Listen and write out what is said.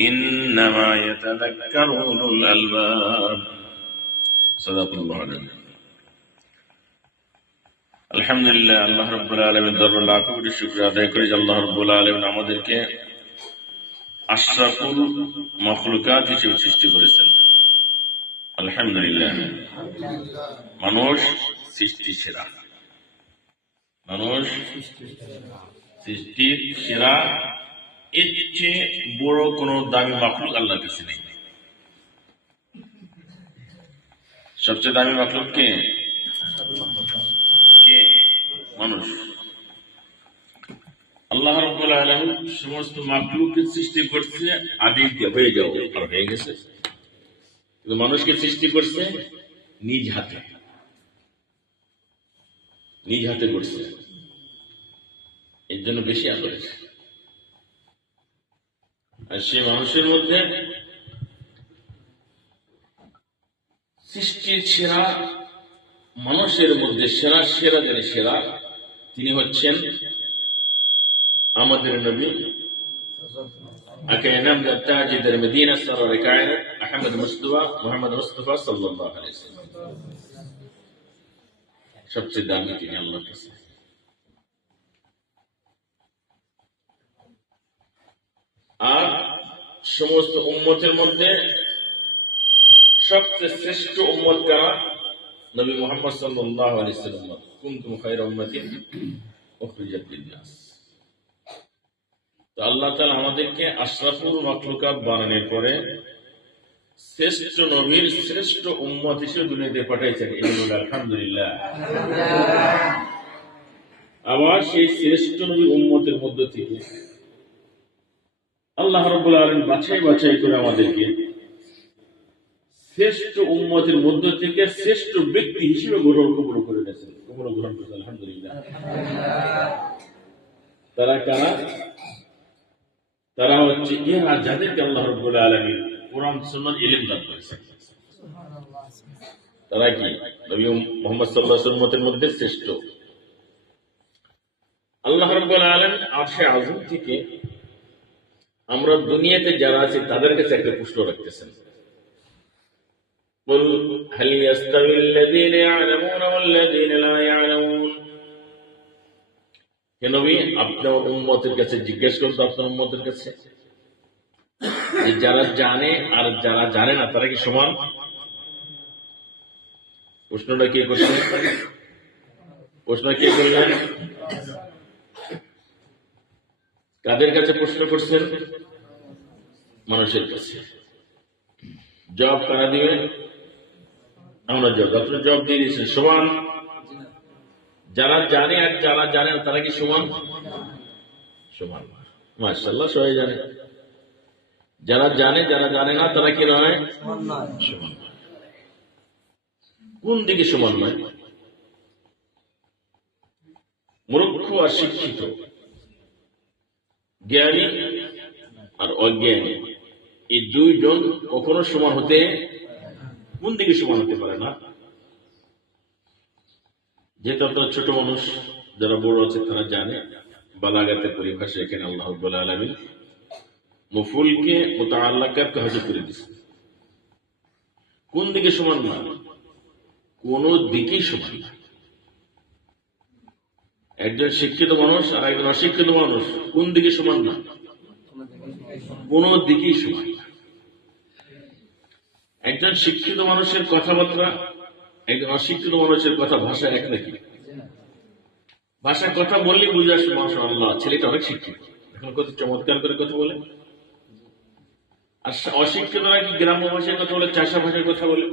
إنما يتذكر أولو الألباب صدق الله العظيم আলহামদুলিল্লাহ আল্লাহ রব্বুল আলমের দরবার লাখ কোটি শুক্র আদায় করি যে আল্লাহ রব্বুল আলমিন আমাদেরকে আশরাফুল মখলুকাত হিসেবে সৃষ্টি করেছেন আলহামদুলিল্লাহ মানুষ সৃষ্টি সেরা মানুষ সৃষ্টির সেরা এর চেয়ে বড় কোন দামি কাছে নেই। সবচেয়ে দামি কে? কে? মানুষ। আল্লাহ রব্বুল আলামিন সমস্ত মাখলুকের সৃষ্টি করছে আদি হয়ে যাও, আর হয়ে গেছে। মানুষকে সৃষ্টি করছে নিজ হাতে। নিজ হাতে করছে। এর জন্য বেশি আদর আর সে মানুষের মধ্যে সৃষ্টির সেরা মানুষের মধ্যে সেরা সেরা যিনি সেরা তিনি হচ্ছেন আমাদের নবী أكينام التاجد المدينة سر ركائن أحمد مصطفى محمد مصطفى صلى الله عليه وسلم সবচেয়ে দামি তিনি আল্লাহর সমস্ত উম্মতের মধ্যে সবচেয়ে শ্রেষ্ঠ উম্মত কারা? নবী মোহাম্মদ সাল্লাল্লাহু আলাইহি সাল্লাম। কুনতুম খায়রা উম্মাতিন উখরিজাত লিন-নাস। তো আল্লাহ তাআলা আমাদেরকে আশরাফুল মাখলুকাত বানানোর পরে শ্রেষ্ঠ নবীর শ্রেষ্ঠ উম্মত হিসেবে দুনিয়াতে পাঠাইছেন। আলহামদুলিল্লাহ। আবার সেই শ্রেষ্ঠ নবীর উম্মতের মধ্য থেকে আল্লাহ রব্বুল আলামিন বাছাই বাছাই করে আমাদেরকে শ্রেষ্ঠ উম্মতের মধ্য থেকে শ্রেষ্ঠ ব্যক্তি হিসেবে গ্রহণ কবুল করে নিয়েছেন। কবুল গ্রহণ করেছেন, আলহামদুলিল্লাহ। তারা কারা? তারা হচ্ছে, এরা যাদেরকে আল্লাহ রব্বুল আলামিন কোরআন সুন্নাহ ইলম দান করেছেন। তারা কি? নবী মোহাম্মদ আলাইহি ওয়াসাল্লামের মধ্যে শ্রেষ্ঠ। আল্লাহ রব্বুল আলামিন আরশে আজম থেকে আমরা দুনিয়াতে যারা আছি তাদের কাছে একটা প্রশ্ন রাখতেছেন قل هل يستوي الذين يعلمون والذين لا يعلمون হে নবী আপনার উম্মতের কাছে জিজ্ঞেস করতো আপনার উম্মতের কাছে যে যারা জানে আর যারা জানে না তারা কি সমান প্রশ্নটা কে করছেন প্রশ্ন কে করলেন কাদের কাছে প্রশ্ন করছেন? মানুষের কাছে। জব কারা দিবে? আমরা জব আপনার জব দিয়ে দিয়েছেন সমান। যারা জানে আর যারা জানে তারা কি সমান? সমান। মার্শাল্লাহ সবাই জানে। যারা জানে যারা জানে না তারা কি নয়? সমান কোন দিকে সমান নয়? মূর্খ আর শিক্ষিত। জ্ঞানী আর অজ্ঞানী। এই দুইজন কখনো সমান হতে কোন দিকে সমান হতে পারে না? যেহেতু আপনারা ছোট মানুষ যারা বড় আছে তারা জানে। বালাগাতের পরিভাষা এখানে আল্লাহ আলামিন। মুফুলকে মোতাল্লাকাতকে হাজির করে দিচ্ছে কোন দিকে সমান না কোন দিকেই সমান না একজন শিক্ষিত মানুষ আর একজন অশিক্ষিত মানুষ, কোন দিকে সমান না? কোন দিকেই সমান না। একজন শিক্ষিত মানুষের কথাবার্তা, একজন অশিক্ষিত মানুষের কথা ভাষা এক নাকি? ভাষায় কথা বললে বুঝে আসবে মাসা আল্লাহ ছেলেটা অনেক শিক্ষিত। এখন কত চমৎকার করে কথা বলে। আর অশিক্ষিতরা কি গ্রাম্য ভাষায় কথা বলে, চাষা ভাষায় কথা বলে।